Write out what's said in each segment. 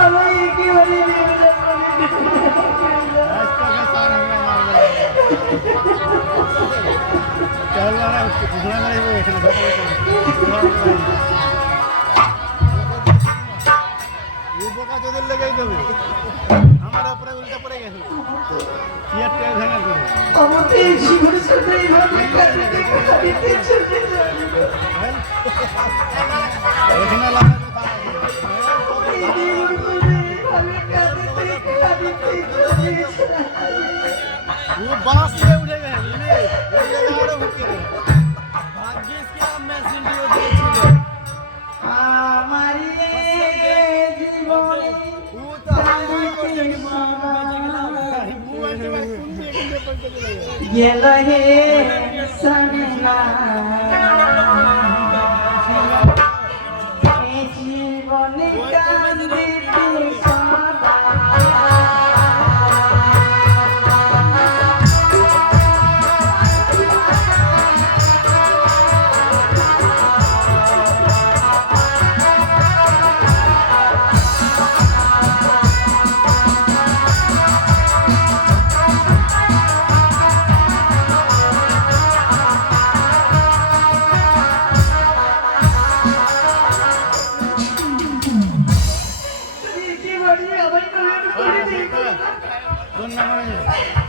আমার একেবারে আমার উপরে উল্টা পড়ে গেছে আমাদের জীবন শুধু এইভাবে কাটিতে কাটিতে চলে बांस में उठे गए भाग्येश के मैसेज दियो दिए हमारी जीवन वो तो हाई को जगह बेचे गेला मुंह में सुन के पड़ के चले ये लगे सनला ए जीवन कांदी सदा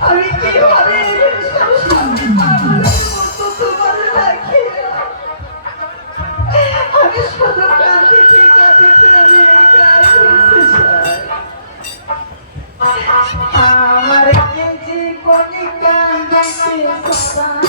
আমি কিভাবে তোমার রাখি আমি শুধু কাঁদিতে কাঁদিতে আমি আমার জীবনে কাঁদিতে সদা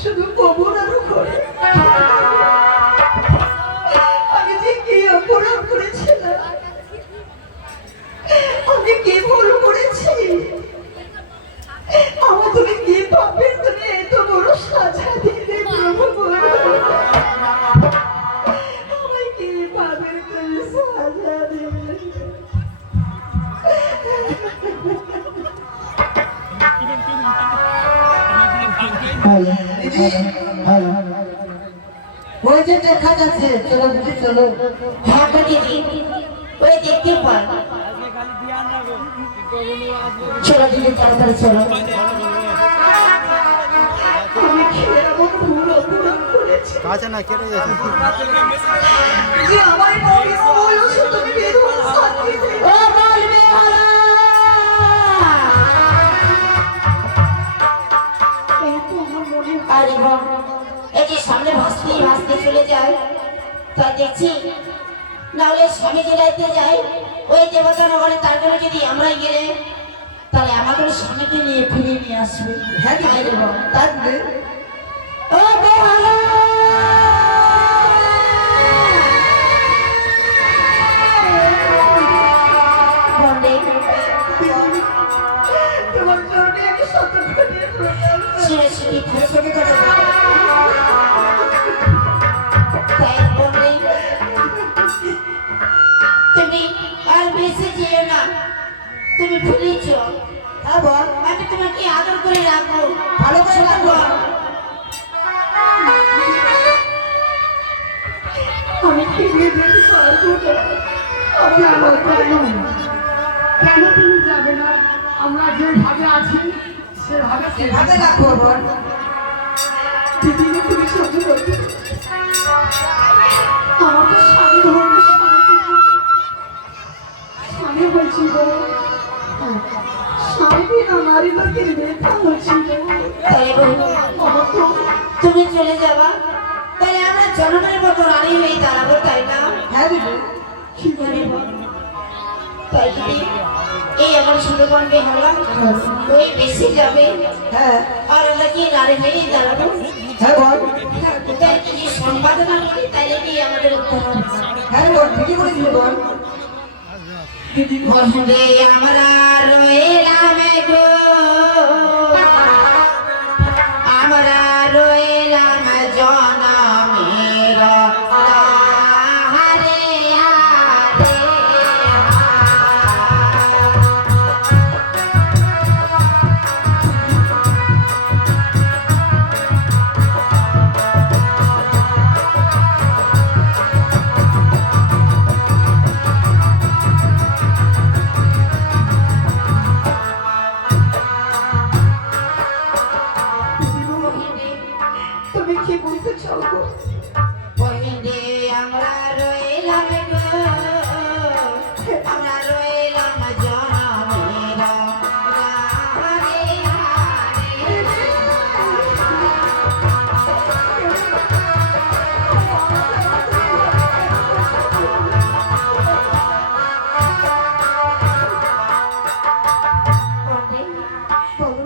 শুধু কবুরার করে আমি যে কি অপরাধ করেছিলাম আমি কি ভুল করেছি আমার তুমি কি পাপের তুমি এত বড় সাজা দিলে প্রভু আমায় কি পাপের তুমি সাজা দিলে ওই যে দেখা যাচ্ছে চলো দিদি চলো হ্যাঁ দিদি ওই দেখতে পার চলো দিদি তাড়াতাড়ি চলো কাছে না কেটে গেছে যে আমায় মহিমা বলছো তুমি বেদনা শান্তি দেবে ও বলবে আরে বাবা এই যে সামনে ভাসতে ভাসতে চলে যায় তাই দেখছি নাহলে স্বামী জেলাইতে যায় ওই দেবতা নগরে তার জন্য যদি আমরা গেলে তাহলে আমাদের স্বামীকে নিয়ে ফিরিয়ে নিয়ে আসবে হ্যাঁ তাই রে বাবা তাই ও বেহালা তুমি ভুলেছ? হ্যাঁ বল, আমি তোমাকে আদর করে রাখবো, ভালো করে সেটা রাখবো। বল। আমি ফিরিয়ে যেতে পারবো না। আমি আমার কেন কেন তুমি যাবে না? আমরা যেভাবে আছি সেভাবে রাখবো বল। দিদিকে তুমি সহ্য করতে আমার তো স্বামী ধরনের স্বামী বলছিল, স্বামী বিনা নারী লোকের ব্যথা হচ্ছিল। তাই বলবো, আমার তো তুমি চলে যাবা, তাহলে আমরা জনগণের মতো রানী হয়ে দাঁড়াবো, তাই না? হ্যাঁ দিদি, কি তাই বলবো? বল। তাই যদি এই আমার সুন্দরবনকে হাওয়া ওই বেশি যাবে, হ্যাঁ আর আমরা কি নারী হয়েই দাঁড়াবো। হ্যাঁ বল, তাই যদি সংবাদ না করি তাইলে কি আমাদের উত্তর হবে? হ্যাঁ বল, ঠিকই বলেছিলি বল। দিদি বসে আমরা রইলাম গো, আমরা রইলাম জনমের হারে হারে। তুমি কি বলতে চাও গো? বহিনে আমরা রইলাম গো, আমরা রইলাম জনমের হারে হারে।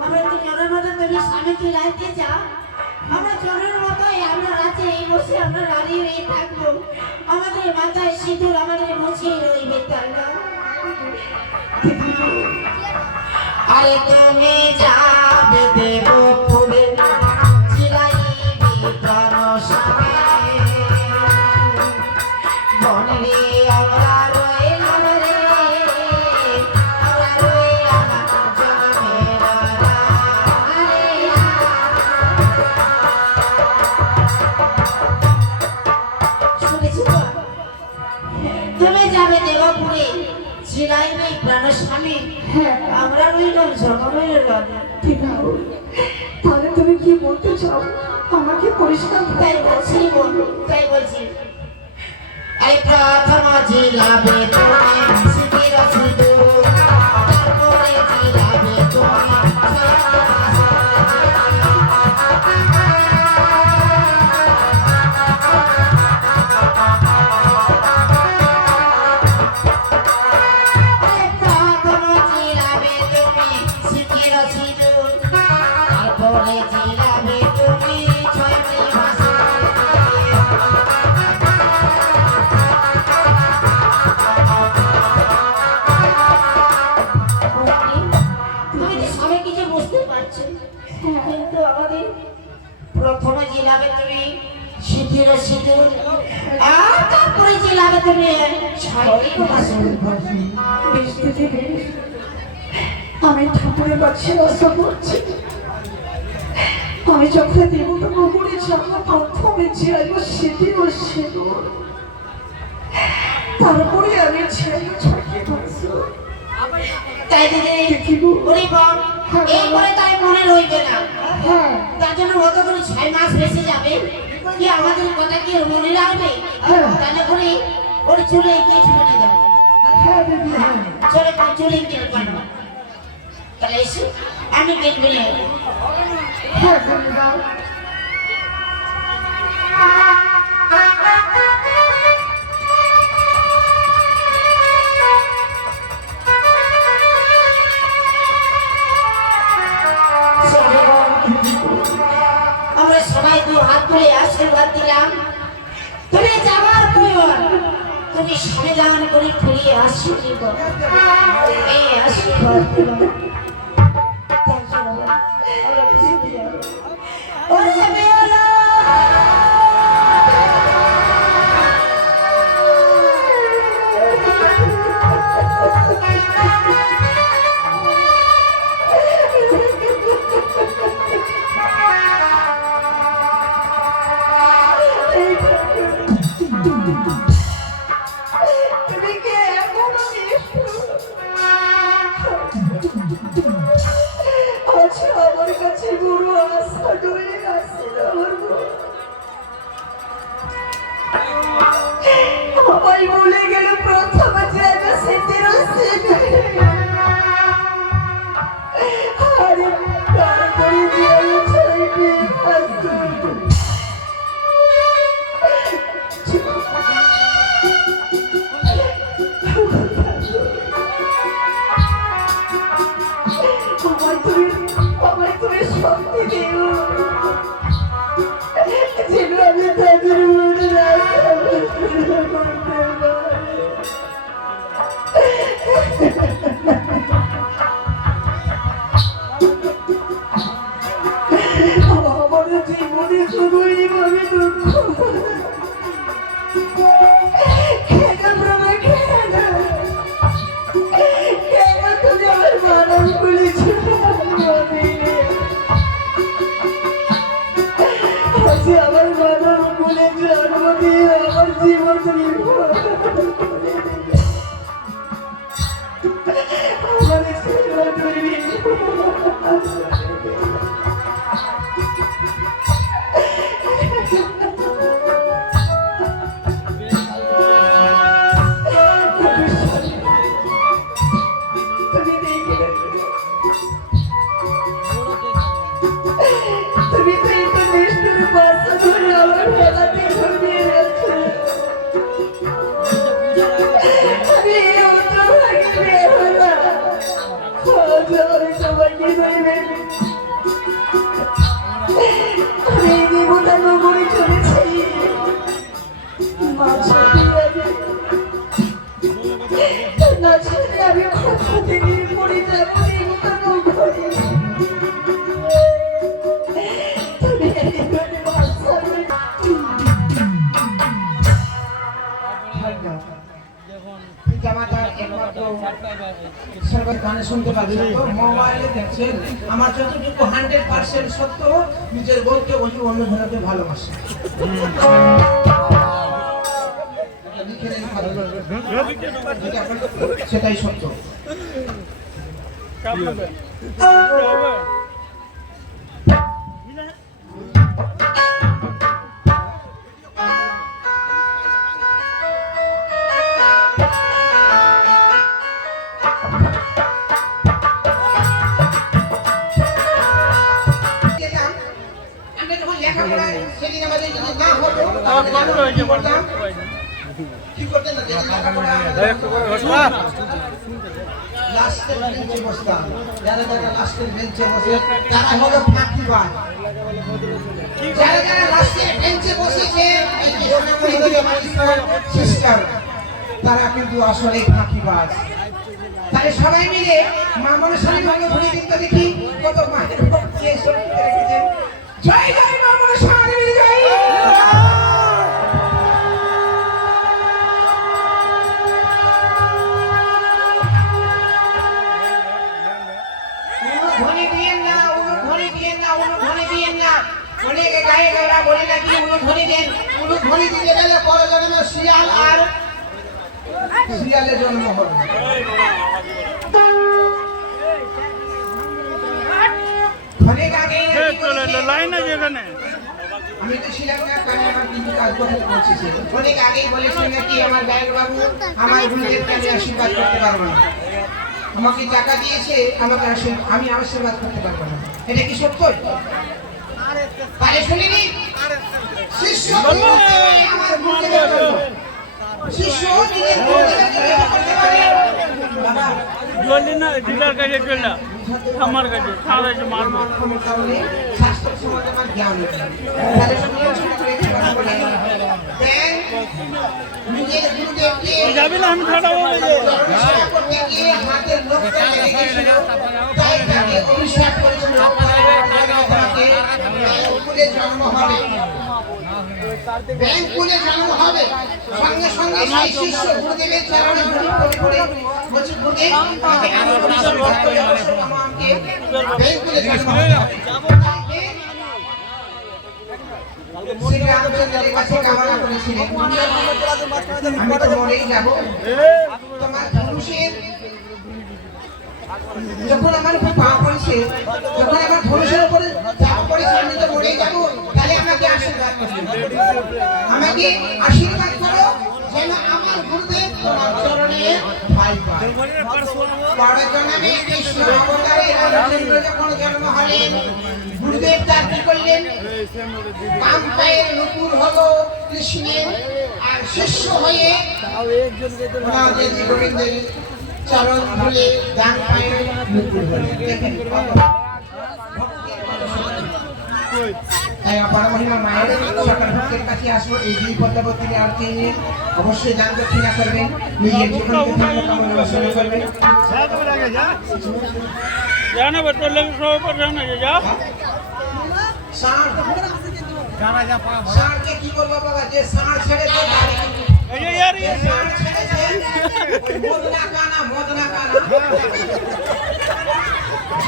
আমরা তো জনের মতো তুমি স্বামীকে রাইতে যাও, আমরা জনের মতোই আমরা রাতে এই বসে আমরা রানী হয়ে থাকবো, আমাদের মাথায় সিঁদুর আমাদের মুছিয়ে রইবে, তাই না? আরে তুমি যাবে দেব ফুলে চিলাইবি প্রাণ সামে, বনে আমরা রইলাম রে, আমরা রইলাম জনমের হারে হারে। শুনেছো তো? তুমি যাবে দেবপুরে চিলাইবে প্রাণ স্বামী, হ্যাঁ আমরা রইলাম জনমের রানী। ঠিক আছে, তাহলে তুমি কি বলতে চাও? আমাকে পরিষ্কার তাই বলছি বোন, তাই বলছি। এই প্রথম জিলাবে তুমি শিবির সিঁদুর, তারপরে জিলাবে তুমি এই প্রথম জিলাবে তুমি শিবির সিঁদুর, তারপরে জিলাবে তুমি ছয়টি ভাষা। তুমি তো সবাই কিছু বুঝতে পারছো, কিন্তু আমাদের প্রথমে জিলাবে তুমি সিঁথির সিঁদুর, আর তারপরে জিলাবে তুমি ছয়টি ভাষা। বেশ দিদি বেশ, আমি ঠাকুরের কাছে আশা করছি। আমি যখন দেবতা নগরে যাবো প্রথমে চাইবো সিঁদুর ও সিঁদুর, তারপরে আমি চাইবো ছয়টি ভাষা। তাই দিদি ওরে বাপ, এই করে তাই মনে রইবে না, হ্যাঁ তার জন্য অত করে 6 মাস বেঁচে যাবে, কি আমাদের কথা কি মনে রাখবে? তাহলে করে ওর চুলে কিছু মনে যাবে, হ্যাঁ দিদি হ্যাঁ চলে চুলে কিনে পানো, তাহলে এসে আমি দেখবে না। হ্যাঁ দিদি দাও। আমরা সবাই দু হাত তুলে আশীর্বাদ দিলাম, তুমি যাবার পর তুমি সংবিধান করে ফিরিয়ে আশীর্বাদ এই আশীর্বাদ দিলাম। ওরে বেলা তুমি কে এখনো আচ্ছা আমার কাছে বড় আশা ডুবে আছে আমার আমায় বলে গেল প্রথম জায়গা সেটের আরে তাড়াতাড়ি যাই ছাইবে আমায় তুমি শক্তি দিও যেন আমি তাদের মনে আমার জীবনে শুধু এইভাবে দুঃখ কেন প্রভা কেন কেন তুমি আমার মানব বলেছ আজকে আমার মানব বলে জন্ম দিয়ে আমার জীবন আমার সেবা করবি তুমি তো এই তো নিষ্ঠুর বাচ্চা ধরে আমার ফেলাতে ঘুমিয়ে গেছে আমি এই উত্তর ভাগে বের হলাম আমি সবাইকে ধরবে আমি এই দেবতা নগরে চলেছি মাছ না ছেড়ে আমি কথা থেকে পড়ে যাবো দেবতা নগরে গানে শুনতে পাচ্ছেন তো মোবাইলে দেখছেন আমার যতটুকু 100% সত্য নিজের বউকে বলি অন্য ধরতে ভালোবাসে সেটাই সত্য তারা কিন্তু আসলে ফাঁকিবাজ তাহলে সবাই মিলে মা মনসার ভালো ধরে দিতে দেখি কত মায়ের জয় জয় মা মনসার জয় অনেকে গায়ে গেরা বলে নাকি উলুধ্বনি দেন উলুধ্বনি দিতে গেলে পরে জন্ম শিয়াল আর শিয়ালের জন্ম হবে অনেক আগে আমি তো ছিলাম না কারণ আমার কিন্তু কাজ করতে পৌঁছেছে অনেক আগেই বলেছেন নাকি আমার গায়ক বাবু আমার গুরুদেবকে আমি আশীর্বাদ করতে পারবো না আমাকে টাকা দিয়েছে আমাকে আমি আশীর্বাদ করতে পারবো না এটা কি সত্য তাহলে শুনিনি শিষ্য আমার গুরুদেবের জন্য শিষ্য নিজের গুরুদেবের জন্য করতে পারে বাবা জলদি না ডিলার কাছে চলে আমার কাছে সারা যে মারবো শাস্ত্র সমাজ আমার জ্ঞান তাহলে নিজের গুরুদেবকে যাবি না আমি খাড়া হয়ে যাই করতে গিয়ে হাতের লোকটা লেগে গেছিল তাই তাকে অভিশাপ করেছিল ব্যাংকুলে জন্ম হবে ব্যাংকুলে জন্ম হবে সঙ্গে সঙ্গে সেই শিষ্য গুরুদেবের চরণে পড়ে বলছে গুরুদেব আমাকে আরো অভিশাপ করতে হবে আমাকে ব্যাংকুলে জন্ম হবে শ্রী রামচন্দ্রের কাছে কামনা করেছে বলেছিলেন আমি তো মরেই যাব। তোমার ধনুষের যখন আমার উপর পা পড়েছে, যখন আমার ধনুষের উপরে চাপ পড়েছে, আমি তো মরেই যাব, তাহলে আমাকে আশীর্বাদ করো, আমাকে আশীর্বাদ করো যেন আমার গুরুদেব তোমার চরণে ঠাঁই পায়। পরের জন্মে কৃষ্ণ অবতারে রামচন্দ্র যখন জন্ম হলেন, গুরুদেব তার কি করলেন? বাম পায়ের নুপুর হলো কৃষ্ণের, আর শিষ্য হয়ে ওনাদের গোবিন্দের চরণ ধুলে ডান পায়ের নুপুর হলেন। দেখেন কত তাই অপার মহিমা মায়ের সকল ভক্তের কাছে আসবো। এই দুই পদ্মাবতীর আরতি নিয়ে অবশ্যই দান দক্ষিণা করবেন, নিজের জীবনকে ধন্য কামনা বাসনা করবেন। जाना बच्चों लोग सौ पर जाना है जा ষাঁড়কে কি বলবো বাবা, যে ষাঁড় ছেড়েছে তারই কিন্তু ये यार যে ষাঁড় ছেড়েছে ওই মদনা কানা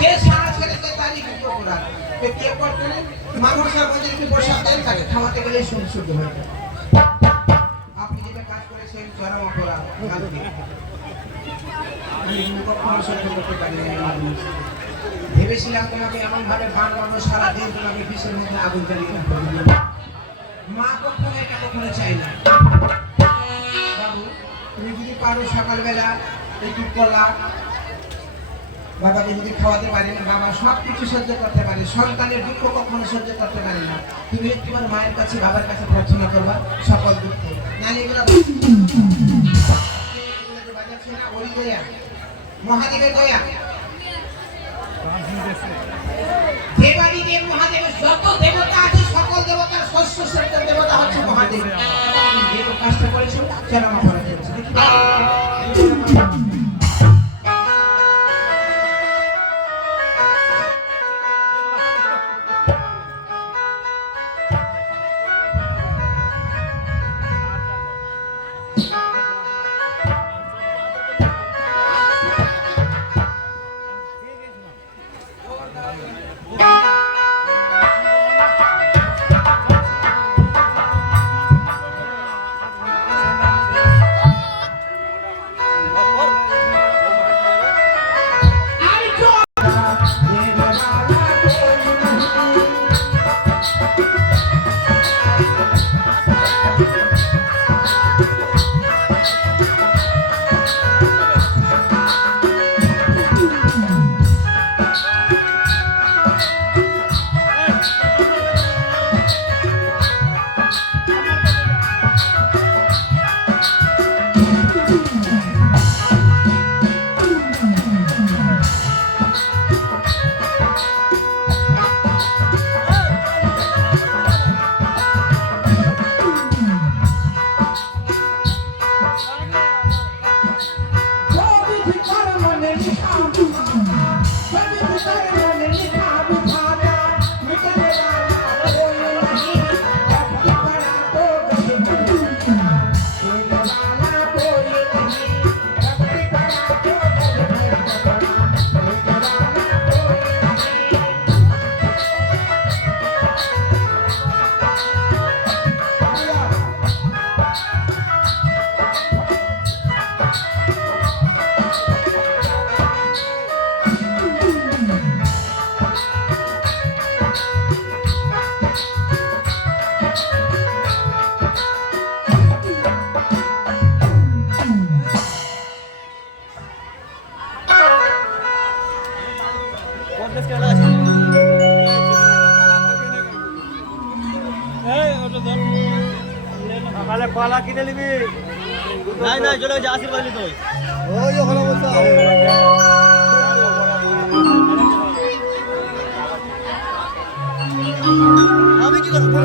যে ষাঁড় ছেড়েছে তারই কিন্তু অপরাধ। তো কে করতেন? মানুষরা মন্দিরকে প্রসাদ দেন, তাকে খাওয়াতে গেলে শুদ্ধ হয়ে যায়। আপনি যেটা কাজ করেছেন চরম অপরাধ। আমি কখনো সহ্য করতে পারি না। ভেবেছিলাম তোমাকে এমন ভাবে ভান বানো, সারাদিন তোমাকে বিষের মধ্যে আগুন জ্বালিয়ে রাখবো। মা কখনো এটা কখনো চাই না। বাবু তুমি যদি পারো সকালবেলা একটু কলা বাবাকে যদি খাওয়াতে পারেন, বাবা সব কিছু সহ্য করতে পারে, সন্তানের দুঃখ কখনো সহ্য করতে পারে না। তুমি তোমার মায়ের কাছে বাবার কাছে প্রার্থনা করবা সকল দুঃখ, নাহলে এগুলো বাজাচ্ছে না। ওই দয়া মহাদেবের দয়া, দেবাদি দেব মহাদেবের যত দেবতা আছে সকল দেবতার ষষ্ঠ শ্রেষ্ঠ দেবতা হচ্ছে মহাদেব। যে কাজটা করেছো চলো আমার ঘরে যাচ্ছি। সকালে কলা কিনে নিবি। নাই নাই চলে গেছে আশীর্বাদ নিতে ওই ওখানে বলতে আমি কি করবো?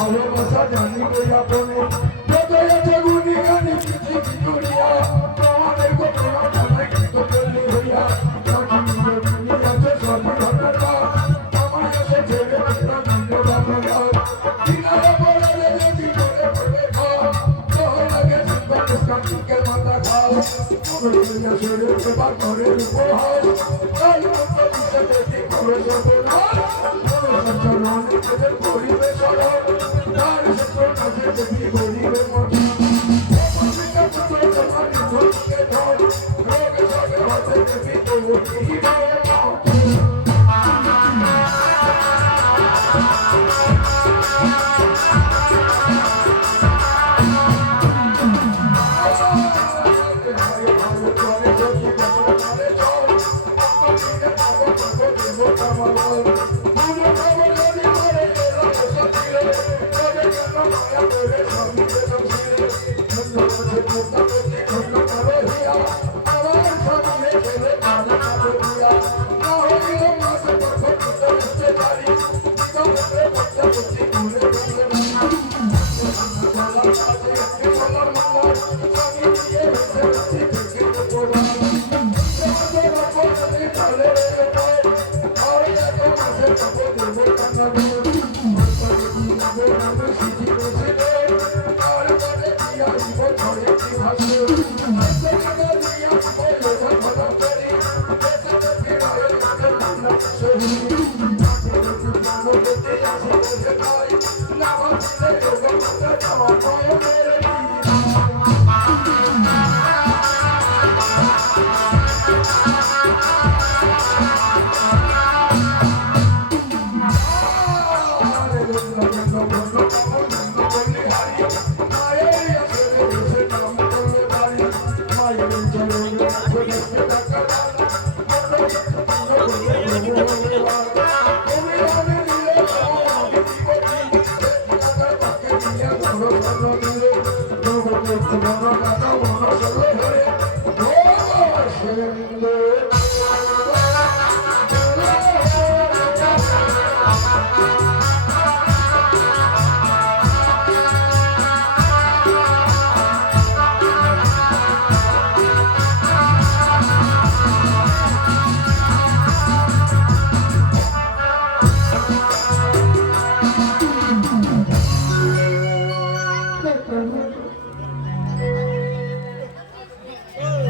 ভালোবাসা জানি আপনি যত আছে গুনি গানি কিছু জুড়িয়া তোমাদের কথা জানাই তো বলি হইয়া সাকি দুনি আছে সব ঘটনা আমার কাছে ছেড়ে দিতে ধন্যবাদ দিনারে বলে যদি করে বলে খাও তো লাগে সুন্দর সাকিকে মাথা খাও মনে দুনিয়া ছেড়ে সেবা করে উপহার তাই তো দিতে দেখি করে সব না মনে সঞ্চালন করে পরিবেশ তার সত্য কাছে দেখি গরিবের মতো অপরিকা পুত্র তোমাকে ধরতে ধর রোগে সবে হাতে দেখি তো কি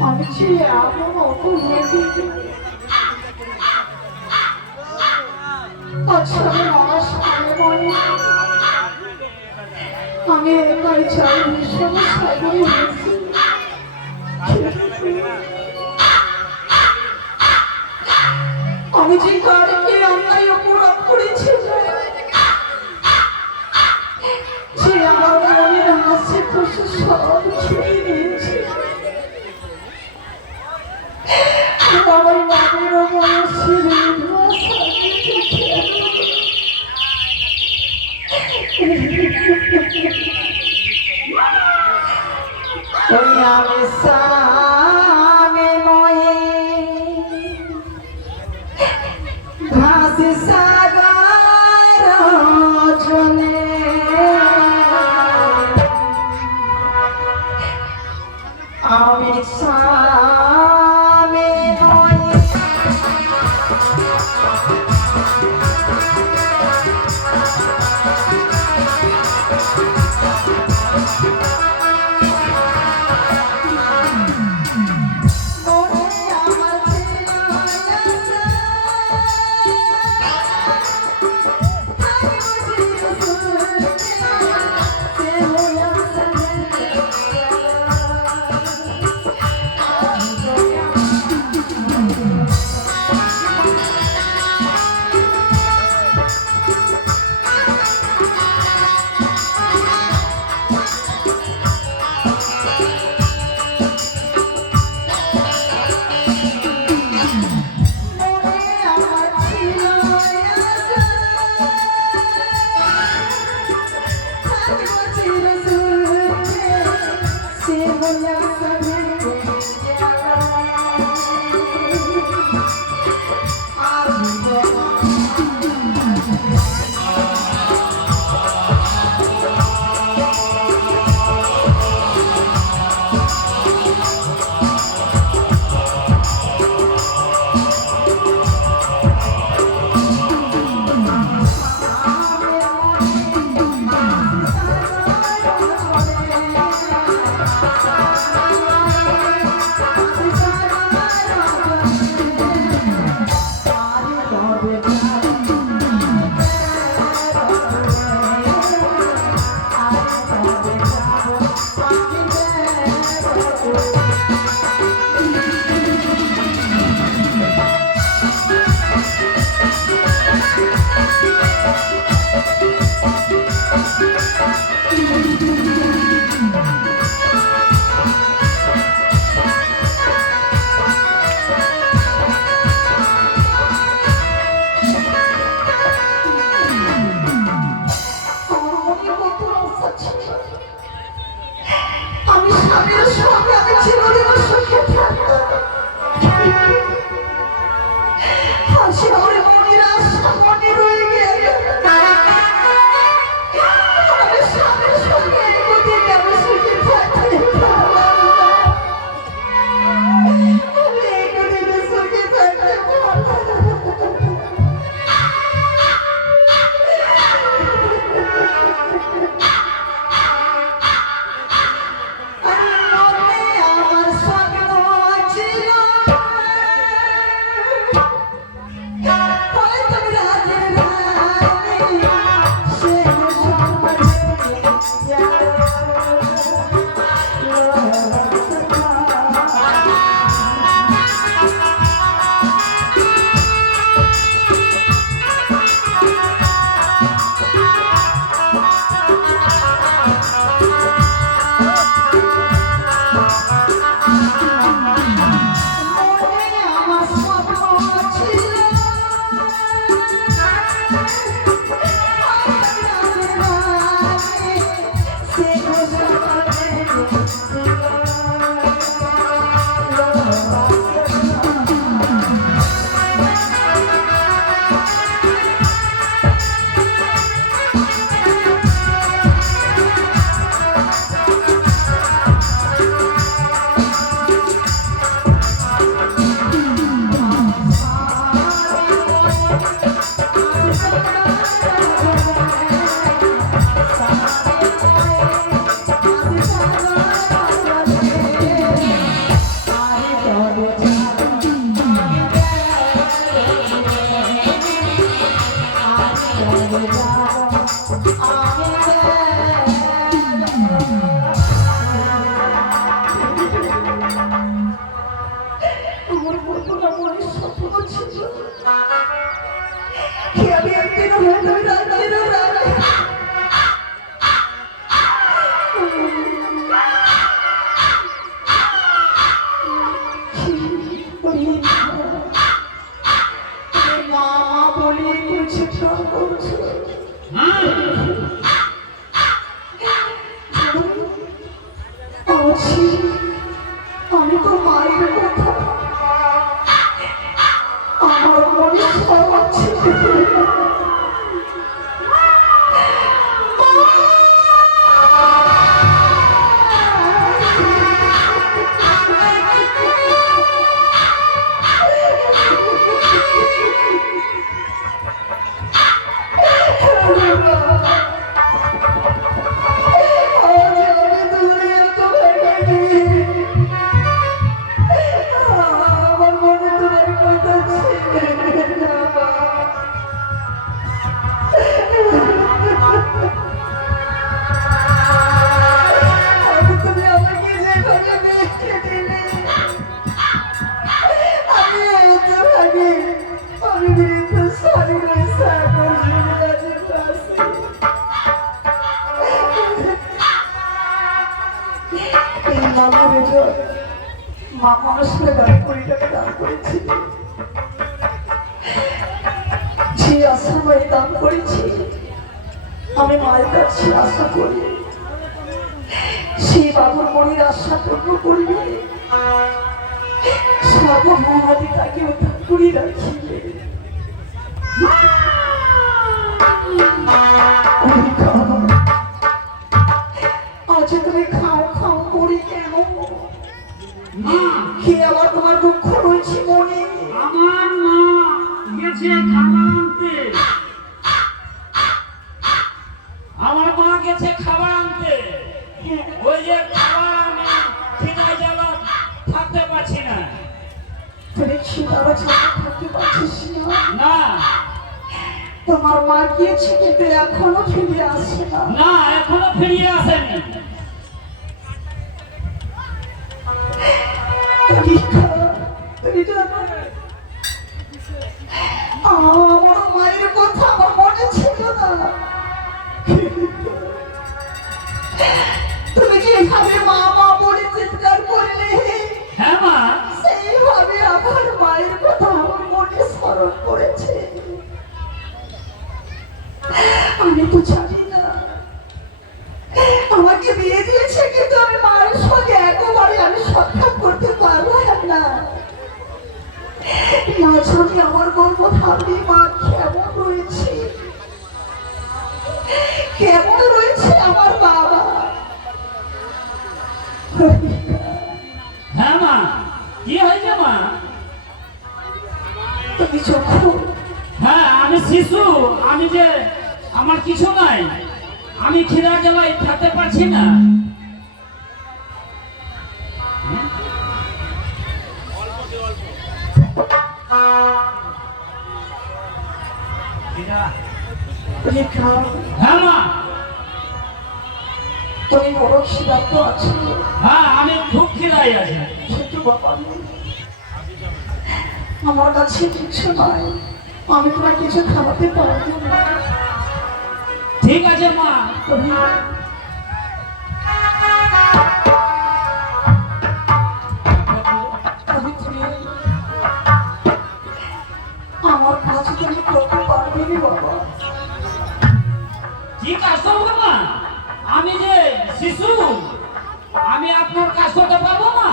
আমি ছেলে এমন অত আচ্ছা আমি আমার সামনে বলে আমি একাই চাই ভীষণ সাগরে হয়েছি আমি যে কারকে অন্যায় অপরাধ করেছি সে আমার মনের হাসি খুশি সব ছুঁয়ে নিয়েছে আমার বাবার বয়সের আমি সামে ময়ে ভাসি সাগর জলে আমি সামে ময়ে আমার কল্পনা মনে স্বপ্ন ছিল কি আমি একদিন হয়তো রাজ্যেরও রাজা মা বলি বলছে আমি তো মায়ের কথা আমার মনে সব আছে আমার মনে তোমার কথা তুমি আমাকে যেভাবে বেঁচে দিলে আমি এত ভাগে আমি বৃদ্ধ সারি রয়েছে আমার জীবনের কাছে এই নামের জন্য মা মানুষকে 10 টাকা দান করেছি যে আশ্রমে দান করেছি আমি মায়ের কাছে আশা করি সেই বাবুর মনের আশা পূর্ণ করবে সর্বমহাদি তাকে উদ্ধার করে রাখিবে আজ তুমি খাও খাও করি কেন কি আবার তোমার দুঃখ রয়েছে মনে আমার মা গেছে খাবার আনতে আমার মা গেছে খাবার আনতে ওই যে খাবার আমি খিদায় জ্বালা থাকতে পারছি না তুমি খিদারা ছাড়া থাকতে পারছিস না তোমার মা গিয়েছে কিন্তু এখনো ফিরে আসে না না এখনো ফিরিয়ে আসেনি তুমি জানো আমার মায়ের কথা আমার মনে ছিল না তুমি যেভাবে মা মা বলে চিৎকার করলে হ্যাঁ মা সেইভাবে আমার মায়ের কথা আমার মনে স্মরণ করেছে আমি তো জানি না আমাকে বিয়ে দিয়েছে কিন্তু আমি মায়ের সঙ্গে একেবারে আমি সাক্ষাৎ করতে পারবো না না জানি আমার গল্প ভাবি মা কেমন রয়েছে আমার বাবা হ্যাঁ মা কি হয়েছে মা তুমি যখন হ্যাঁ আমি শিশু আমি যে আমার কিছু নাই আমি খিদা জ্বালায় থাকতে পারছি না তুমি খাও হ্যাঁ মা তুমি বড় সিদ্ধান্ত আছে হ্যাঁ আমি খুব খিদাই আছি কিন্তু বাবা আমার কাছে কিছু নাই আমি তোমার কিছু খাওয়াতে পারবো না ঠিক আছে মা আমার কাছে তুমি করতে পারবে না বাবা কি কাজ করবো মা আমি যে শিশু আমি আপনার কাজ করতে পারবো না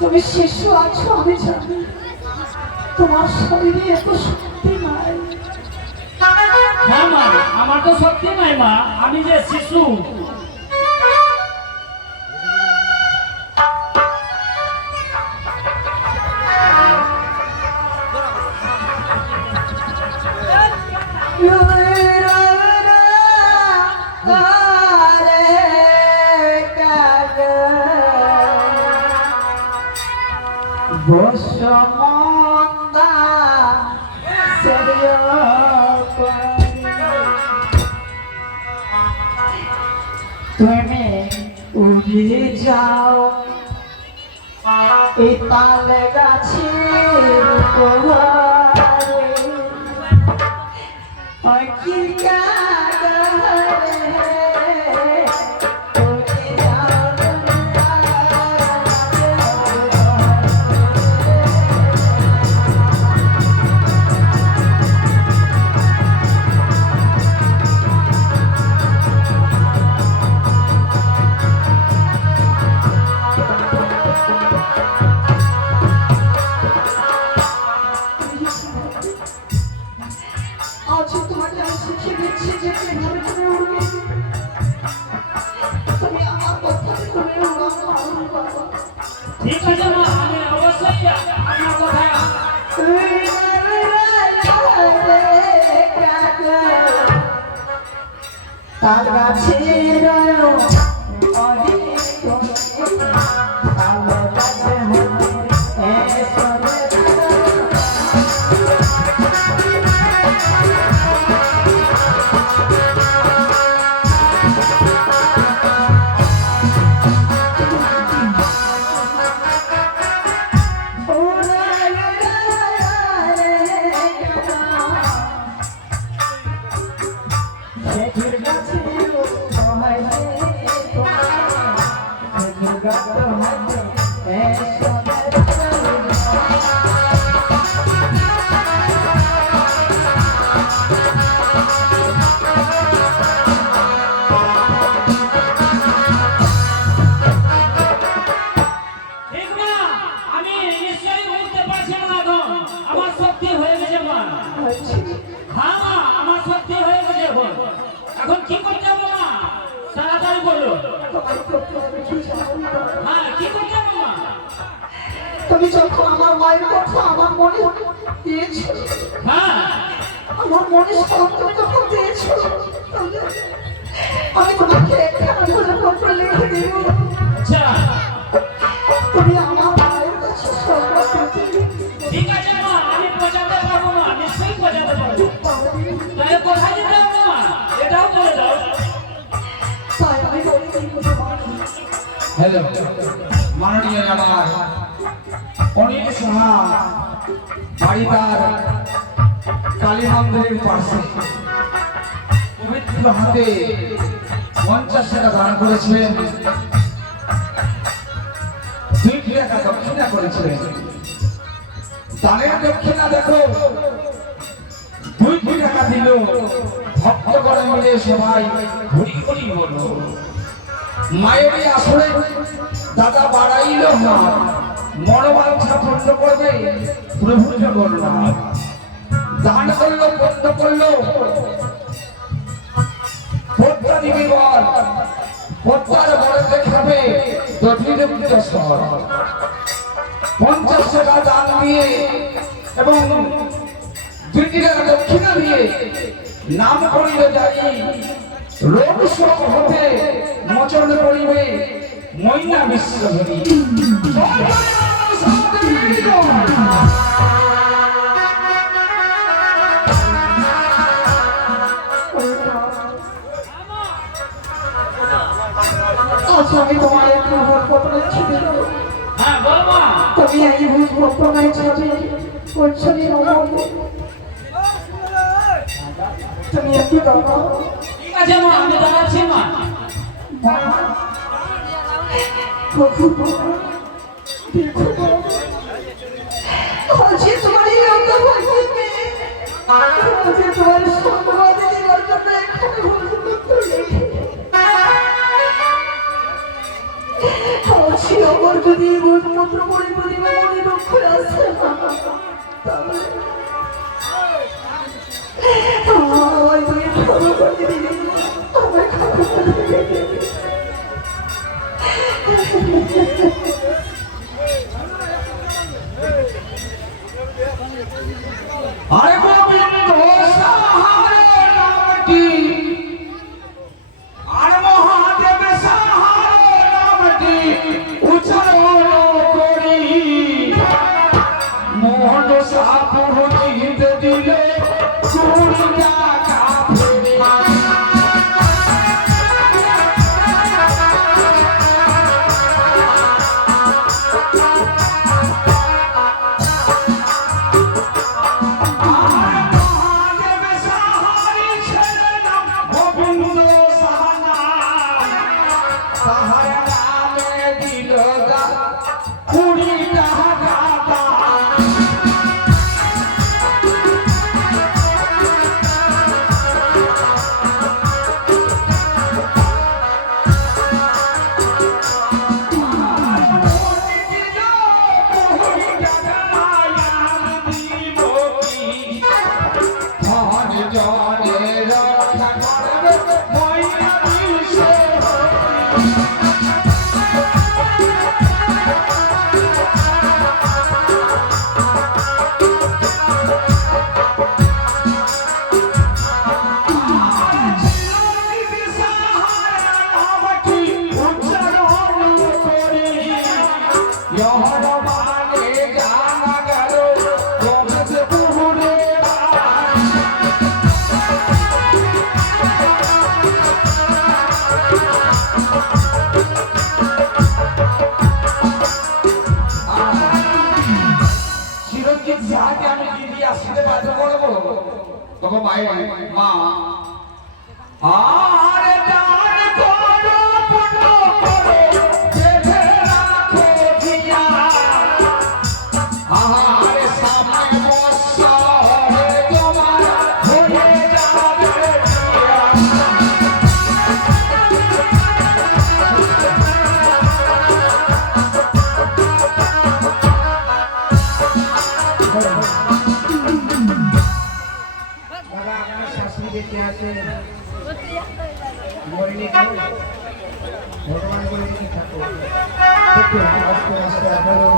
তুমি শিশু আছো আমি জানি তোমার শরীরে এত শক্তি নাই হ্যাঁ মা আমার তো শক্তি নাই মা আমি যে শিশু বসমন্দা সেরিয় তুমি উড়ে যাও এই তাল গাছের উপহারে পাখির কাগরে উড়ে যাও আজ তোমাকে আমি শিখিয়ে দিচ্ছি যে কিভাবে তুমি উড়বে। তুমি আমার কথা শুনে উড়ানো আরম্ভ করো। ঠিক আছে মা, আমি অবশ্যই আপনার কথা তার গাছে ঠিক মা, আমি নিশ্চয়ই বলতে পারছি না এখন। আমার শক্তি হয়ে গেছে মা। হ্যাঁ মা, আমার শক্তি হয়ে গেছে এখন। এখন কি করতে হবে মা? তাড়াতাড়ি বলো। হ্যাঁ, কি করতে হবে মা? তুমি যখন আমার মায়ের কথা আমার মনে দিয়েছ, হ্যাঁ, আমার মনে শব্দ যখন দিয়েছ, আমি তোমাকে একখানা পত্র লিখে দেব। আচ্ছা তুমি আমার মায়ের কাছে সর্বদা ঠিক আছে মা, আমি বোঝাতে পারবো মা, নিশ্চয়ই বোঝাতে পারবো। তাহলে কোথায় যেতে হবে মা? এটাও বলে দাও। তাই আমি বলি হ্যালো মাননীয় জনাব অনিল সাহা বাড়িদার কালী মন্দিরের পাশে পবিত্র হাতে 50 টাকা দান করেছিলেন, 2 টাকা দক্ষিণা করেছিলেন। দানের দক্ষিণা দেখো 2 টাকা দিল, ভক্তগণ মিলে সবাই হরি হরি বলো। মায়েরই আসলে দাদা বাড়াইল হাত, মনোবাঞ্ছা পূর্ণ করবে প্রভু জগন্নাথ। দান করলো পূর্ণ করলো পদ্মা দিবি বল, পদ্মার বলে দেখাবে দধিরুক্ত স্বর। 50 টাকা দান দিয়ে এবং 2 টাকা দক্ষিণা দিয়ে নাম করিল যাই, রোগ শোক হতে মোচন করিবে মইনা বিশ্বধরী। আচ্ছা আমি তোমার একটু ভোটপত্র লিখে দেব। হ্যাঁ বল মা। তুমি এই ভোটপত্র ছবি করছনি তুমি একটু দাও। ঠিক আছে মা, আমি দাঁড়াচ্ছি মা। আজকে তোমার এই রঙটা ভাঙবে, আজকে তোমার সম্মান দেওয়ার জন্য এখানে ভোটপত্র লিখে আজকে আমার যদি ভোটপত্র পড়ে পরিবার মনে দুঃখ আছে তাহলে আমার তুমি ক্ষমা করে দিলে আমার ক্ষমা করে দিলে। আরে গোবিন্দ সাহারে নামটি, আর মহাদেব সাহারে নামটি উচ্চারণ করি, মোহন সাপুর জিতে দিলে তখন মায়ের মা আরে দান করো পুণ্য করো বেঁধে রাখো জিয়া আরে সামনে বৎসরে তোমার হয়ে যাবে বাবা আমার শাশুড়ি বেঁচে আছে মরিনি কেন ভগবান করে দিতে থাকো দেখো আস্তে আস্তে আপনারও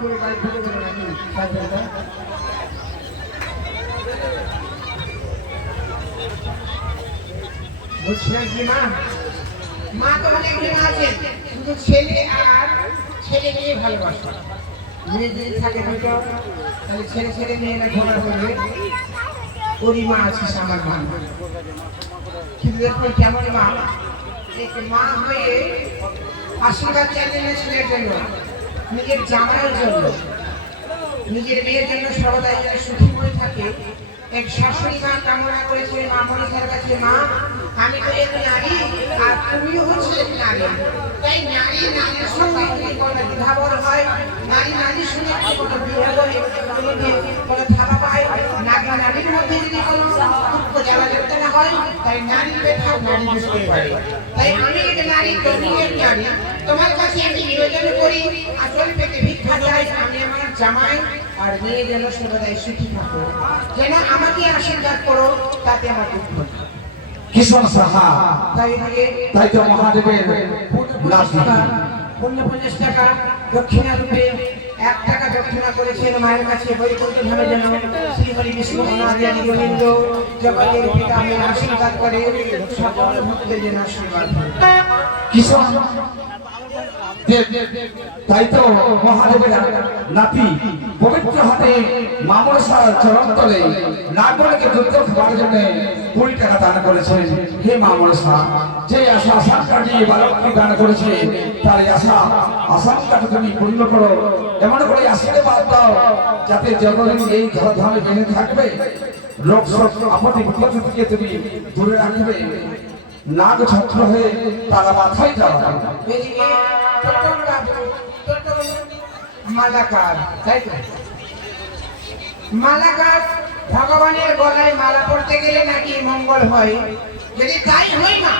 করে গাড়ি ঢুকে গেল নাকি সাইকেলটা বলছিলাম কি মা মা তো অনেকজন আছেন শুধু ছেলে আর ছেলে মেয়ে ভালোবাসে মেয়ে যদি থাকে হয়তো তাহলে ছেলে ছেলে মেয়েরা ঘোরা করবে ওরই মা আছিস আমার মা কিন্তু দেখুন কেমন মা এক মা হয়ে আশীর্বাদ চাইলেন ছেলের জন্য নিজের জামাইয়ের জন্য নিজের মেয়ের জন্য সর্বদাই সুখী হয়ে থাকে এক শাশুড়ি মা কামনা করেছে মা মনীষার কাছে মা আমি তো এক নারী আর তুমিও হচ্ছে এক নারী তাই নারী নারীর সঙ্গে যদি কোনো দ্বিধাবোধ হয় নারী নারীর সঙ্গে যদি কোনো বিরোধ হয় কোনো থাকা পায় নারী নারীর মধ্যে যদি কোনো দুঃখ জ্বালা যন্ত্রণা হয় তাই নারীর ব্যথা নারী বুঝতে পারে তাই আমি এক নারী তুমি এক নারী তোমার কাছে আমি নিবেদন করি আসল পেটে ভিক্ষা চাই আমি আমার জামাই আর মেয়ে যেন সর্বদাই সুখী থাকো যেন আমাকে আশীর্বাদ করো তাতে আমার দুঃখ নেই কিশোর সাহা তাই তো মহাদেবের পূর্ণ 50 টাকা দক্ষিণা রূপে 1 টাকা দক্ষিণা করেছেন মায়ের কাছে বৈকুণ্ঠ ধামে যেন শ্রীহরি বিষ্ণু অনাদি গোবিন্দ জগতের পিতা আমি আশীর্বাদ করে সকল ভক্তদের যেন আশীর্বাদ করে কিশোর তাই তো মহাদেবের নাতি পবিত্র হাতে মামরসার চরণ তলে নাগরকে যুদ্ধ খাবার জন্য 20 টাকা দান করেছেন হে মামরসা যে আশা আশঙ্কা নিয়ে বালককে দান করেছে তার আশা আশঙ্কাটা তুমি পূর্ণ করো এমন করে আশীর্বাদ দাও যাতে যতদিন এই ধরাধামে বেঁচে থাকবে লোক সব আপত্তি বিপত্তি থেকে তুমি দূরে রাখবে নাগ ছত্র হয়ে তারা মাথায় যাওয়া এদিকে মালাকার তাই তো মালাকার ভগবানের গলায় মালা পড়তে গেলে নাকি মঙ্গল হয় যদি তাই হয় না